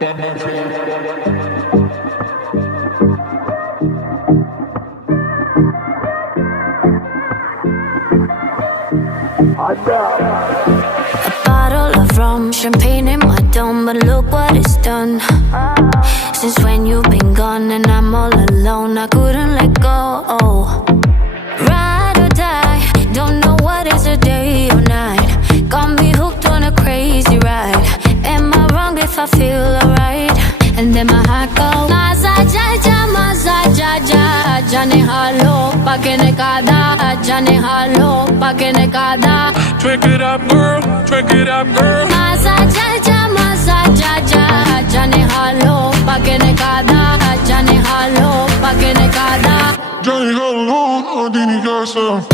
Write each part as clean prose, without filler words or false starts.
A bottle of rum, champagne in my dome, but look what it's done. Since when you've been gone and I'm all alone, I couldn't let go. Ride or die, don't know what is a day or night. Got me hooked on a crazy ride. Am I wrong if I feel alright? And then my heart goes Maza jaja, jane halo, pakene kada, jane halo, pakene kada. Drink it up, girl, drink it up, girl. Maza jaja, jane halo, pakene kada, jane halo, pakene kada. Johnny halo, adini casa.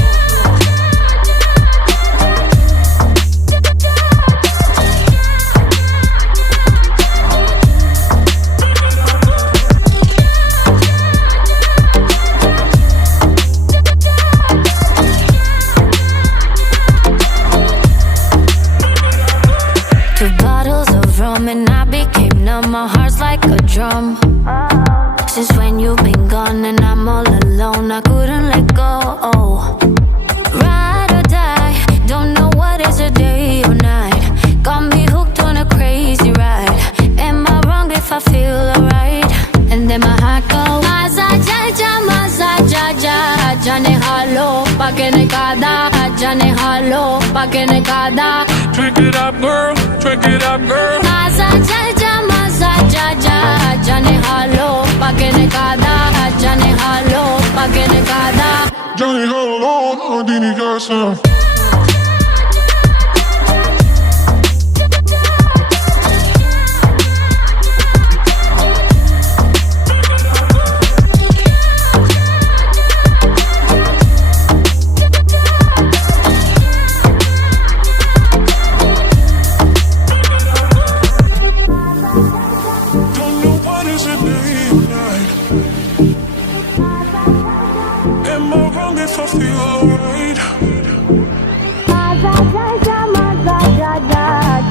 And I became numb, my heart's like a drum. Since when you've been gone and I'm all alone, I couldn't let go. Ride or die, don't know what is a day or night. Got me hooked on a crazy ride. Am I wrong if I feel alright? And then my heart goes Maza jaja, jane halo, pakene kada, jane halo, pakene kada. Drink it up, girl, drink it up, girl. Maza jaja, jane halo, pakene kada, jane halo, pakene kada. Johnny halo, adini casa.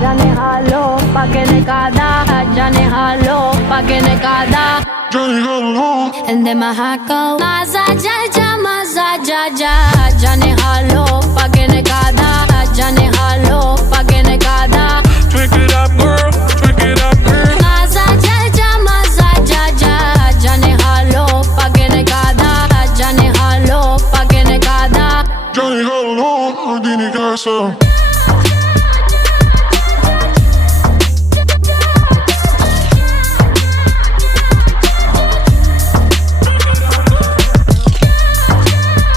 Jane halo, pakene kada, jane halo, pakene kada. Johnny halo. And then my heart goes Maza jaja, jane halo, pakene kada, jane